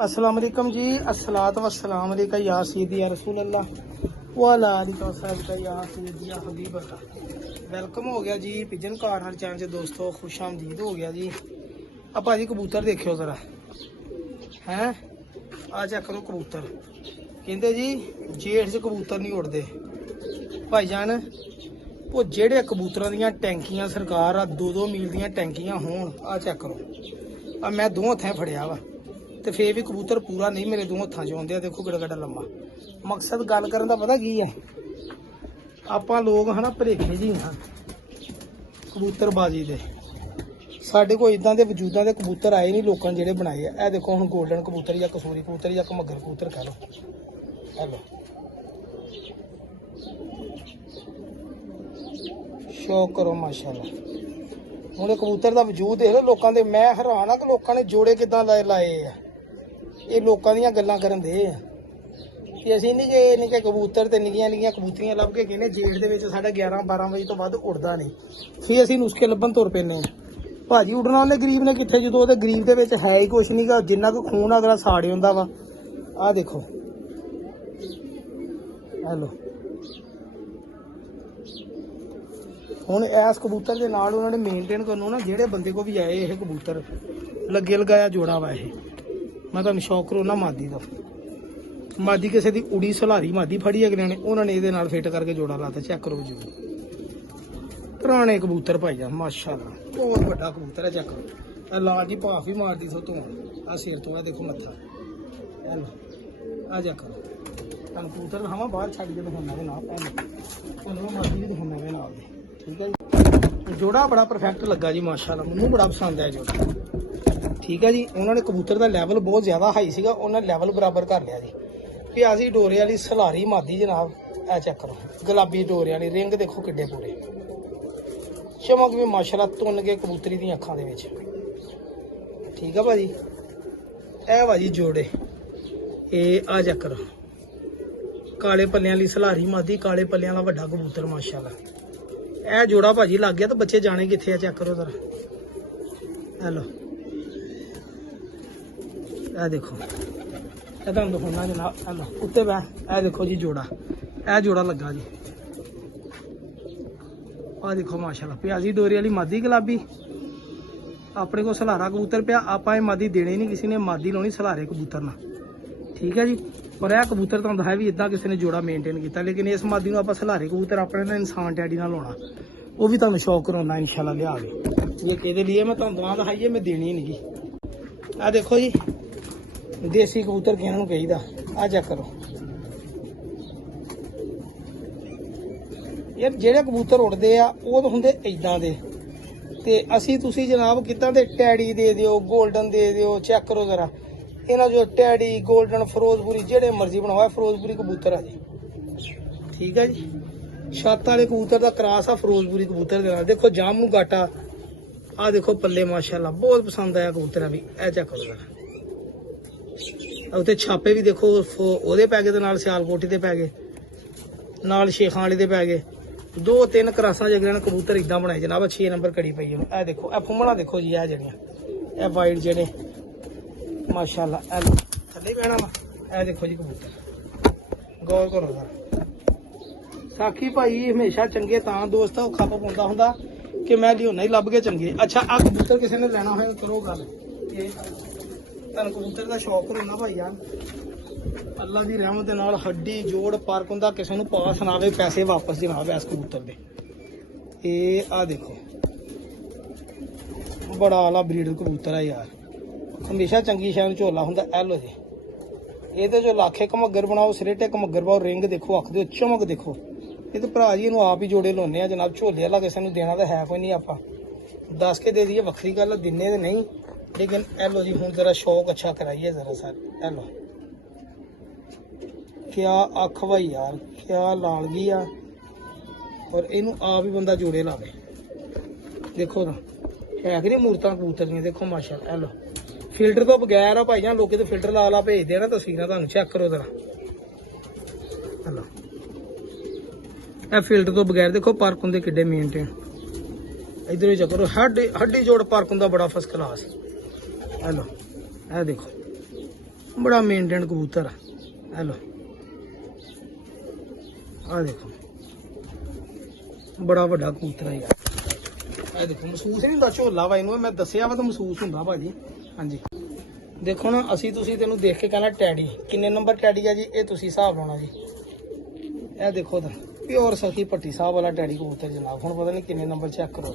अस्सलाम वालेकुम जी। अस्सलात वस्सलाम अलैका या सय्यदी या रसूल अल्लाह वाला आलिका वसहबिका या सय्यदी या हबीब अल्लाह। वेलकम हो गया जी पिजन कार्नर चैनल से दोस्तों, खुश आमदीद हो गया जी। अब भाजी कबूतर देखियो जरा हैं, आ चेक करो कबूतर। कहते जी जेठ च कबूतर नहीं उड़ते भाईजान। वो जेड़े कबूतर दियां टैंकियां सरकार आ 2-2 मील दियां टैंकियां होण, आ चेक करो। अब मैं 2 हत्थें फड़िया वा तो फिर भी कबूतर पूरा नहीं मेरे 2 हत्थों च आउंदे। देखो किड्डा किड्डा लम्मा। मकसद गल करन दा पता की है, आपां लोग है ना भलेखे जी हाँ कबूतरबाजी दे। साढ़े कोल इदां दे वजूदां दे कबूतर आए नहीं लोकां जेह्ड़े बनाए आ। ए देखो हुण गोल्डन कबूतर या कसूरी कबूतर या घमग्गर कबूतर कह लो। हेलो शौक करो माशाल्लाह। हुण कबूतर दा वजूद देख लो लोकां दे। मैं हैरान आ कि लोकां ने जोड़े किदां लाए आ। ये लोगों दी गल्लां करन दे कि असीं निक्के कबूतर ते निक्कियां निक्कियां कबूतरियां लभ के कहने जेठ दे विच साढ़ा 11-12 बजे तो बाद उड़दा नहीं। फिर असीं नुस्खे लब्भन तुर पैने भाजी। उड़ना उन्हें गरीब ने कित्थे, जदों ओहदे गरीब दे विच है ही कुछ नहीं गा। जिन्ना कोई खून अगला साड़े हुंदा वा। आ देखो हेलो हुण इस कबूतर दे नाल उन्होंने मेनटेन करनों ना, जेहड़े बंदे को भी आए ये कबूतर लगे लगाया जोड़ा वा। ये मैं तुहानूं शौक करो ना मादी दा। मादी किसी की उड़ी सलारी मादी फड़ी अगले ने, उन्होंने ये फिट करके जोड़ा लाता। चेक करो जी पुराने कबूतर भाईजान माशाल्लाह, बहुत बड़ा कबूतर है। चेक करो लाल जी भाफ भी मारती सो तो आ सिर थोड़ा देखो मत्था। हेलो आ चेक करो तुम कबूतर दिखावा बाहर छड़ के दिखाना भी नाल। तुहानूं मादी भी दिखाना भी नाल दे। ठीक है जी, जोड़ा बड़ा परफेक्ट लगा जी माशाल्लाह, मैनू बड़ा पसंद है जोड़ा। ठीक है जी, उन्होंने कबूतर का लैवल बहुत ज़्यादा हाई सीगा, उन्होंने लैवल बराबर कर लिया जी। प्याजी डोरे वाली सलारी मादी जनाब। ए चेक करो गुलाबी डोरे वाली, रिंग देखो किड्डे पूरे, चमक भी माशाल्लाह तुन के कबूतरी दी अखां दे विच। ठीक है भाजी, ए भाजी जोड़े ए आ चेक करो काले पल्लियां वाली सलारी मादी, काले पल्लियां वाला वड्डा कबूतर माशाल्लाह। ए जोड़ा भाजी लग गया तो बच्चे जाने कित्थे आ। चेक करो जरा हेलो ए देखो तुम दिखाना जनाब। हेलो उत्ते बह ए देखो जी जोड़ा, ए जोड़ा लगा जी। आ देखो माशाल्लाह प्याजी डोरी वाली मादी गुलाबी। अपने को सलारा कबूतर पिया, आप मादी देने नहीं, किसी ने मादी लानी सलारे कबूतर ना। ठीक है जी, और यह कबूतर तुम है भी इदा किसी ने जोड़ा मेनटेन किया। लेकिन इस मादी आप सलारे कबूतर अपने ना इंसान डैडी ना लाना, वो भी तुम शौक कराना इंशाल्लाह लिया के। ये कहते लिए मैं तुम दुआ दिखाइए, मैं देनी नहीं। आ देखो जी देसी कबूतर कहना कहीदा। आ चेक करो यार, जेड़े कबूतर उड़ते आ वो तो होंगे इदां दे, ते असी तुसी जनाब किदां दे टैडी दे दिओ, गोल्डन दे दिओ। चेक करो जरा इन्हां जो टैडी गोल्डन फिरोजपुरी जेड़े मर्जी बनवाओ, फिरोजपुरी कबूतर आ जी। ठीक है जी, छत वाले कबूतर का क्रॉस आ फिरोजपुरी कबूतर के नाल। देखो जामू गाटा, आ देखो पल्ले माशाल्लाह, बहुत पसंद आया कबूतर भी। ए चेक करो जरा उत्ते छापे भी देखो, ओहदे पै गए नाल सियालकोटी दे पै गए, नाल शेखां वाले दे पै गए। 2-3 क्रासां जगह ने कबूतर इदां बनाए जनाब। 6 नंबर कड़ी पई है। ए देखो ए फुम्मणा देखो जी, ए जड़ियां ए वाइट जेड़े माशाल्लाह। ए लो थल्ले पैना वा। ए देखो जी कबूतर, गौर करो जरा। साखी भाई हमेशा चंगे तां दोस्त आ खप पाउंदा हुंदा कि मैं लियोना ही लभ के चंगे। अच्छा आ कबूतर किसी ने लेना हो करो गल, तुहानूं कबूतर का शौक होना भाई जान, अल्लाह की रहमत दे नाल हड्डी जोड़ पार्क हुंदा, किसी नूं पा सुनावे पैसे वापस जनाब इस कबूतर दे। ये आ देखो बड़ा आला ब्रीडर कबूतर है यार, हमेशा चंगी शैन झोला हुंदा। ए लो जी ये तो जो लाखे घमग्गर बनाओ, सरेटे घमग्गर पाओ, रिंग देखो अख दे चमक देखो। ये तो भरा जी इनू आप ही जोड़े लाने जनाब, झोले वाला किसी ने देना तो है कोई नहीं। आप 10 के दे दिए वक्री गल, दिने तो नहीं, लेकिन ए लो जी हूँ जरा शौक अच्छा कराइए जरा सर। ए लो क्या अख भाई यार, क्या लालगी आ, और इनू आप ही बंदा जोड़े लावे। देखो ना है कि नहीं मूर्तां कबूतर दियां, देखो माशाल्लाह। ए लो फिल्टर तो बगैर आ भाई जान, लोग तो फिल्टर ला ला भेजते हैं ना तस्वीर, तुम चेक करो जरा। हेलो ए फिल्टर तो बगैर देखो पार्क होंगे किड्डे मेनटेन। इधर चेक करो हड्डी जोड़ पार्क होंगे बड़ा फर्स्ट क्लास। हेलो ए देखो बड़ा मेनटेन कबूतर है। हेलो आ देखो बड़ा वड्डा कबूतर है यार। ਇਹ ਦੇਖੋ ਮਹਿਸੂਸ ਨਹੀਂ ਹੁੰਦਾ ਝੋਲਾ ਵਾ ਇਹਨੂੰ ਮੈਂ ਦੱਸਿਆ ਵਾ ਤਾਂ ਮਹਿਸੂਸ ਹੁੰਦਾ ਭਾਜੀ। ਹਾਂਜੀ ਦੇਖੋ ਨਾ ਅਸੀਂ ਤੁਸੀਂ ਤੈਨੂੰ ਦੇਖ ਕੇ ਕਹਿਣਾ ਟੈਡੀ ਕਿੰਨੇ ਨੰਬਰ ਟੈਡੀ ਆ ਜੀ ਇਹ ਤੁਸੀਂ ਹਿਸਾਬ ਲਾਉਣਾ ਜੀ। ਇਹ ਦੇਖੋ ਤਾਂ ਪਿਓਰ ਸਖੀ ਪੱਟੀ ਸਾਹਿਬ ਵਾਲਾ ਟੈਡੀ ਕਬੂਤਰ ਜਨਾਬ। ਹੁਣ ਪਤਾ ਨਹੀਂ ਕਿੰਨੇ ਨੰਬਰ ਚੈੱਕ ਕਰੋ।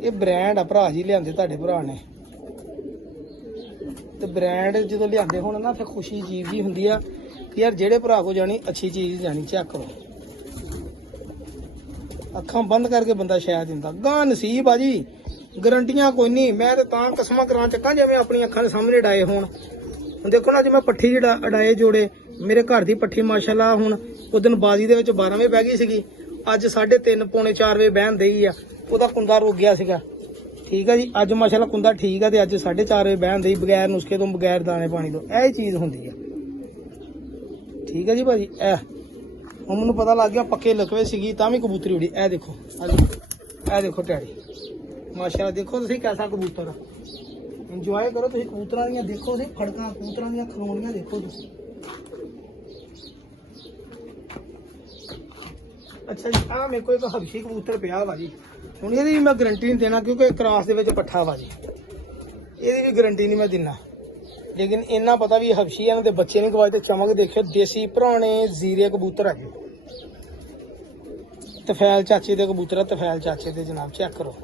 ਇਹ ਬ੍ਰਾਂਡ ਆ ਭਰਾ ਜੀ ਲਿਆਂਦੇ ਤੁਹਾਡੇ ਭਰਾ ਨੇ ਤੇ ਬ੍ਰਾਂਡ ਜਦੋਂ ਲਿਆਂਦੇ ਹੁਣ ਨਾ ਫਿਰ ਖੁਸ਼ੀ ਚੀਜ਼ ਜੀ ਹੁੰਦੀ ਆ ਕਿ ਯਾਰ ਜਿਹੜੇ ਭਰਾ ਕੋ ਜਾਣੀ ਅੱਛੀ ਚੀਜ਼ ਜਾਣੀ। ਚੈੱਕ ਕਰੋ ਅੱਖਾਂ ਬੰਦ ਕਰਕੇ ਬੰਦਾ ਸ਼ਾਇਦ ਦਿੰਦਾ ਗਾਂ ਨਸੀਬ ਆ ਜੀ। ਗਰੰਟੀਆਂ ਕੋਈ ਨਹੀਂ ਮੈਂ ਤਾਂ ਕਸਮਾਂ ਕਰਾਂ ਚੱਕਾਂ ਜਿਵੇਂ ਆਪਣੀ ਅੱਖਾਂ ਦੇ ਸਾਹਮਣੇ ਡਾਏ ਹੋਣ। ਹੁਣ ਦੇਖੋ ਨਾ ਅੱਜ ਮੈਂ ਪੱਠੀ ਅਡਾਏ ਜੋੜੇ ਮੇਰੇ ਘਰ ਦੀ ਪੱਠੀ ਮਾਸ਼ਾਅੱਲਾ। ਹੁਣ ਉਦੋਂ ਬਾਜ਼ੀ ਦੇ ਵਿੱਚ 12 ਵਜੇ ਬਹਿ ਗਈ ਸੀਗੀ ਅੱਜ 3:30 ਪੌਣੇ 4 ਵਜੇ ਬਹਿਣ ਦੇਈ ਆ। ਉਹਦਾ ਕੁੰਦਾ ਰੁਕ ਗਿਆ ਸੀਗਾ ਠੀਕ ਆ ਜੀ। ਅੱਜ ਮਾਸ਼ਾਅੱਲਾ ਕੁੰਦਾ ਠੀਕ ਆ ਤੇ ਅੱਜ 4:30 ਵਜੇ ਬਹਿਣ ਦੇਈ ਬਗੈਰ ਨੁਸਖੇ ਤੋਂ ਬਗੈਰ ਦਾਣੇ ਪਾਣੀ ਤੋਂ। ਇਹ ਚੀਜ਼ ਹੁੰਦੀ ਆ ਠੀਕ ਆ ਜੀ ਭਾਜੀ। ਹੁਣ ਮੈਨੂੰ ਪਤਾ ਲੱਗ ਗਿਆ ਪੱਕੇ ਲਕਵੇ ਸੀਗੀ ਤਾਂ ਵੀ ਕਬੂਤਰੀ ਉੜੀ। ਇਹ ਦੇਖੋ ਇਹ ਦੇਖੋ ਟੈਡੀ ਮਾਸ਼ਾਅੱਲਾ। ਦੇਖੋ ਤੁਸੀਂ ਕੈਸਾ ਕਬੂਤਰ ਇੰਜੋਏ ਕਰੋ ਤੁਸੀਂ ਕਬੂਤਰਾਂ ਦੀਆਂ। ਦੇਖੋ ਤੁਸੀਂ ਫੜਕਾਂ ਕਬੂਤਰਾਂ ਦੀਆਂ ਖਲੋਣੀਆਂ ਦੇਖੋ ਤੁਸੀਂ। ਅੱਛਾ ਜੀ ਆ ਮੇਰੇ ਕੋਲ ਇੱਕ ਹਬਸ਼ੀ ਕਬੂਤਰ ਪਿਆ ਵਾ ਜੀ। ਹੁਣ ਇਹਦੀ ਵੀ ਮੈਂ ਗਰੰਟੀ ਨਹੀਂ ਦੇਣਾ ਕਿਉਂਕਿ ਕ੍ਰਾਸ ਦੇ ਵਿੱਚ ਪੱਠਾ ਵਾ ਜੀ। ਇਹਦੀ ਵੀ ਗਰੰਟੀ ਨਹੀਂ ਮੈਂ ਦਿੰਦਾ ਲੇਕਿਨ ਇੰਨਾ ਪਤਾ ਵੀ ਹਬਸ਼ੀ ਇਹਨਾਂ ਦੇ ਬੱਚੇ ਨਹੀਂ ਗਵਾਏ ਤੇ ਚਮਕ ਦੇਖਿਓ ਦੇਸੀ ਪੁਰਾਣੇ ਜ਼ੀਰੇ ਕਬੂਤਰ ਆ ਜੀ। ਤਫੈਲ ਚਾਚੇ ਦੇ ਕਬੂਤਰ ਆ ਤਫੈਲ ਚਾਚੇ ਦੇ ਜਨਾਬ। ਚੈੱਕ ਕਰੋ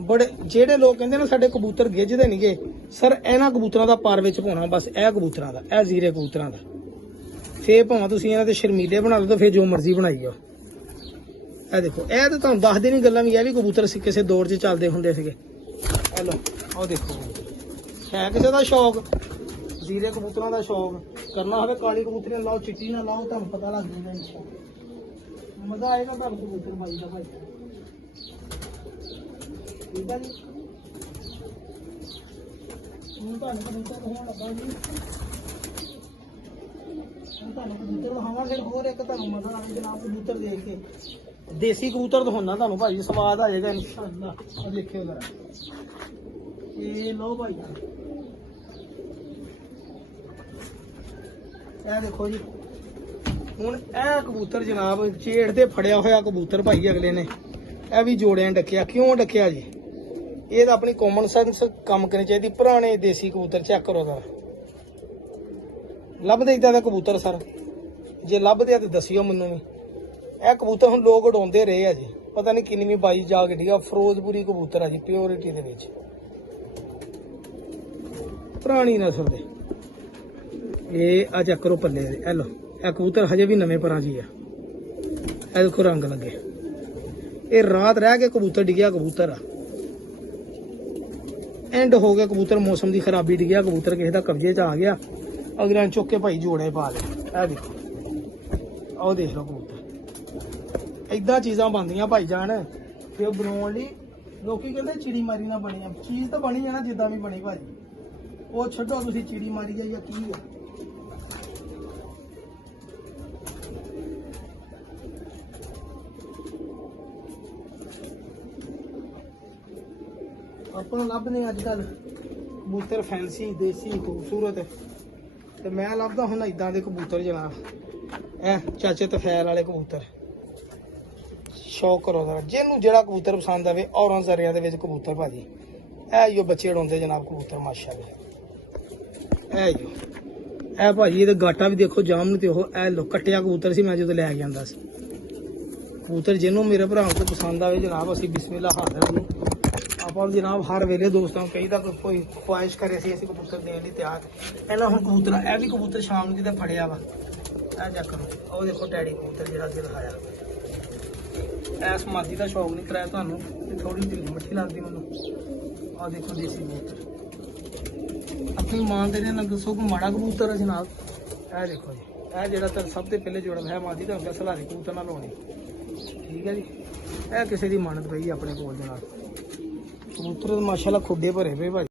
ਬੜੇ ਜਿਹੜੇ ਲੋਕ ਕਹਿੰਦੇ ਨਾ ਸਾਡੇ ਕਬੂਤਰ ਗਿੱਝਦੇ ਨਹੀਂਗੇ ਸਰ ਇਹਨਾਂ ਕਬੂਤਰਾਂ ਦਾ ਪਰ ਵਿੱਚ ਪਾਉਣਾ ਬਸ। ਇਹ ਕਬੂਤਰਾਂ ਦਾ ਇਹ ਜ਼ੀਰੇ ਕਬੂਤਰਾਂ ਦਾ ਫੇਰ ਭਾਵੇਂ ਤੁਸੀਂ ਇਹਨਾਂ ਦੇ ਸ਼ਰਮੀਲੇ ਬਣਾ ਲਓ ਤਾਂ ਫੇਰ ਜੋ ਮਰਜ਼ੀ ਬਣਾਈ ਜਾਓ। ਇਹ ਦੇਖੋ ਇਹ ਤਾਂ ਤੁਹਾਨੂੰ ਦੱਸਦੇ ਨਹੀਂ ਗੱਲਾਂ ਵੀ ਇਹ ਵੀ ਕਬੂਤਰ ਸੀ ਕਿਸੇ ਦੌਰ 'ਚ ਚੱਲਦੇ ਹੁੰਦੇ ਸੀਗੇ। ਹੈਲੋ ਉਹ ਦੇਖੋ ਹੈ ਕਿਸੇ ਦਾ ਸ਼ੌਕ ਜ਼ੀਰੇ ਕਬੂਤਰਾਂ ਦਾ ਸ਼ੌਕ ਕਰਨਾ ਹੋਵੇ ਕਾਲੀ ਕਬੂਤਰੀ ਲਾਓ ਚਿੱਟੀ ਨਾ ਲਾਓ ਤੁਹਾਨੂੰ ਪਤਾ ਲੱਗ ਜਾਏਗਾ। ਮਜ਼ਾ ਆਏਗਾ ਤੁਹਾਨੂੰ ਕਬੂਤਰ ਬਾਈ ਦਾ ਭਾਈ ਠੀਕ ਆ ਜੀ। ਹੁਣ ਤੁਹਾਨੂੰ ਕਬੂਤਰ ਹੋਣ ਲੱਗਾ ਜੀ। ਹੁਣ ਤੁਹਾਨੂੰ ਕਬੂਤਰ ਦਿਖਾਵਾਂ ਫਿਰ ਹੋਰ ਇੱਕ ਤੁਹਾਨੂੰ ਮਜ਼ਾ ਆਵੇ ਜਨਾਬ ਕਬੂਤਰ ਦੇਖ ਕੇ। ਦੇਸੀ ਕਬੂਤਰ ਦਿਖਾਉਣਾ ਤੁਹਾਨੂੰ ਭਾਈ ਸਵਾਦ ਆ ਜਾਏਗਾ ਇਨਸ਼ਾਅੱਲਾ। ਆ ਦੇਖਿਓ ਜਰਾ ਇਹ ਲਓ ਭਾਈ ਇਹ ਦੇਖੋ ਜੀ। ਹੁਣ ਇਹ ਕਬੂਤਰ ਜਨਾਬ ਚੇੜ ਤੇ ਫੜਿਆ ਹੋਇਆ ਕਬੂਤਰ ਭਾਈ ਅਗਲੇ ਨੇ ਇਹ ਵੀ ਜੋੜਿਆਂ ਡੱਕਿਆ। ਕਿਉਂ ਡੱਕਿਆ ਜੀ ਇਹ ਤਾਂ ਆਪਣੀ ਕਾਮਨ ਸੈਂਸ ਕੰਮ ਕਰਨੀ ਚਾਹੀਦੀ। ਪੁਰਾਣੇ ਦੇਸੀ ਕਬੂਤਰ ਚੈੱਕ ਕਰੋ ਸਰ ਲੱਭਦੇ ਇਦਾਂ ਦਾ ਕਬੂਤਰ ਸਰ ਜੇ ਲੱਭਦੇ ਆ ਤੇ ਦੱਸਿਓ ਮੈਨੂੰ ਵੀ। ਇਹ ਕਬੂਤਰ ਹੁਣ ਲੋਕ ਉਡਾਉਂਦੇ ਰਹੇ ਆ ਜੀ ਪਤਾ ਨਹੀਂ ਕਿੰਨੀ ਬਾਈ ਜਾ ਕੇ ਠੀਕ ਫਿਰੋਜ਼ਪੁਰੀ ਕਬੂਤਰ ਆ ਜੀ ਪਿਓਰਿਟੀ ਦੇ ਵਿੱਚ ਪੁਰਾਣੀ ਨਸਲ ਦੇ। ਇਹ ਆ ਚੈੱਕ ਕਰੋ ਪੱਲੇ ਦੇ। ਲੋ ਇਹ ਕਬੂਤਰ ਹਜੇ ਵੀ ਨਵੇਂ ਪਰਾਂ ਜੀ ਆ। ਇਹ ਦੇਖੋ ਰੰਗ ਲੱਗੇ। ਇਹ ਰਾਤ ਰਹਿ ਕੇ ਕਬੂਤਰ ਡਿੱਗਿਆ ਕਬੂਤਰ ਆ। ਐਂਡ ਹੋ ਗਿਆ ਕਬੂਤਰ ਮੌਸਮ ਦੀ ਖਰਾਬੀ ਡਿੱਗਿਆ ਕਬੂਤਰ ਕਿਸੇ ਦਾ ਕਬਜ਼ੇ 'ਚ ਆ ਗਿਆ ਅਗਲੇ ਚੁੱਕ ਕੇ ਭਾਈ ਜੋੜੇ ਪਾ ਲਏ। ਇਹ ਦੇਖੋ ਆਹ ਦੇਖ ਲਓ ਕਬੂਤਰ ਏਦਾਂ ਚੀਜ਼ਾਂ ਬਣਦੀਆਂ ਭਾਈ ਜਾਨ ਤੇ ਬਣਾਉਣ ਲਈ ਲੋਕੀ ਕਹਿੰਦੇ ਚਿੜੀ ਮਾਰੀ ਨਾ ਬਣੀ ਆ। ਚੀਜ਼ ਤਾਂ ਬਣੀ ਆ ਨਾ ਜਿੱਦਾਂ ਵੀ ਬਣੀ ਭਾਜੀ। ਉਹ ਛੱਡੋ ਤੁਸੀਂ ਚਿੜੀ ਮਾਰੀ ਆ ਜਾਂ ਕੀ ਆ। ਆਪਾਂ ਲੱਭਦੇ ਅੱਜ ਕੱਲ ਕਬੂਤਰ ਫੈਂਸੀ ਦੇਸੀ ਖੂਬਸੂਰਤ ਤੇ ਮੈਂ ਲੱਭਦਾ ਹੁਣ ਇਦਾਂ ਦੇ ਕਬੂਤਰ ਜਨਾਬ। ਇਹ ਚਾਚੇ ਤਫੈਲ ਵਾਲੇ ਕਬੂਤਰ ਸ਼ੌਕ ਕਰੋ ਜਰਾ ਜਿਹਨੂੰ ਜਿਹੜਾ ਕਬੂਤਰ ਪਸੰਦ ਆਵੇ। ਔਰਾਂ ਜ਼ਰਿਆਂ ਦੇ ਵਿੱਚ ਕਬੂਤਰ ਭਾਜੀ ਇਹ ਜੋ ਬੱਚੇ ਉਡਾਉਂਦੇ ਜਨਾਬ ਕਬੂਤਰ ਮਾਸ਼ਾਅੱਲਾ। ਇਹ ਭਾਜੀ ਇਹਦੇ ਗਾਟਾ ਵੀ ਦੇਖੋ ਜਾਮਨ ਤੇ ਉਹ ਇਹ ਲੋ ਕੱਟਿਆ ਕਬੂਤਰ ਸੀ ਮੈਂ ਜਦੋਂ ਲੈ ਕੇ ਆਂਦਾ ਸੀ। ਕਬੂਤਰ ਜਿਹਨੂੰ ਮੇਰੇ ਭਰਾ ਨੂੰ ਪਸੰਦ ਆਵੇ ਜਨਾਬ ਅਸੀਂ ਬਿਸਮਿਲ੍ਲਾ ਹਾਜ਼ਰ ਨੂੰ ਆਪਾਂ ਜਨਾਬ ਹਰ ਵੇਲੇ ਦੋਸਤਾਂ ਨੂੰ ਕਹੀਦਾ ਕੋਈ ਖੁਆਇਸ਼ ਕਰੇ ਸੀ ਅਸੀਂ ਕਬੂਤਰ ਦੇਣ ਲਈ ਤਿਆਰ। ਪਹਿਲਾਂ ਹੁਣ ਕਬੂਤਰ ਇਹ ਵੀ ਕਬੂਤਰ ਸ਼ਾਮ ਨੂੰ ਜਿਹਦਾ ਫੜਿਆ ਵਾ ਇਹ ਚੈੱਕ ਕਰੋ। ਉਹ ਦੇਖੋ ਟੈਡੀ ਕਬੂਤਰ ਜਿਹੜਾ ਅੱਗੇ ਦਿਖਾਇਆ। ਐਸ ਮਾਦੀ ਦਾ ਸ਼ੌਕ ਨਹੀਂ ਕਰਾਇਆ ਤੁਹਾਨੂੰ ਥੋੜੀ ਢਿੱਲੀ ਮੱਠੀ ਲੱਗਦੀ ਮੈਨੂੰ। ਆਹ ਦੇਖੋ ਦੇਸੀ ਕਬੂਤਰ ਆਪਣੀ ਮਾਂ ਦੇ ਨਾਲ ਦੱਸੋ ਕੋਈ ਮਾੜਾ ਕਬੂਤਰ ਹੈ ਜਨਾਬ। ਇਹ ਦੇਖੋ ਜੀ ਇਹ ਜਿਹੜਾ ਤਾਂ ਸਭ ਤੋਂ ਪਹਿਲੇ ਜੋੜਾ ਹੈ ਮਾਦੀ ਦਾ ਹੁੰਦਾ ਸਲਾਰੀ ਕਬੂਤਰ ਨਾਲ ਲਾਉਣੀ ਠੀਕ ਹੈ ਜੀ। ਇਹ ਕਿਸੇ ਦੀ ਮਾਨਤ ਪਈ ਆਪਣੇ ਕੋਲ ਜਨਾਬ ਕਬੂਤਰ ਮਾਸ਼ਾਅੱਲਾ ਖੁੱਡੇ ਭਰੇ ਪਏ ਭਾਈ।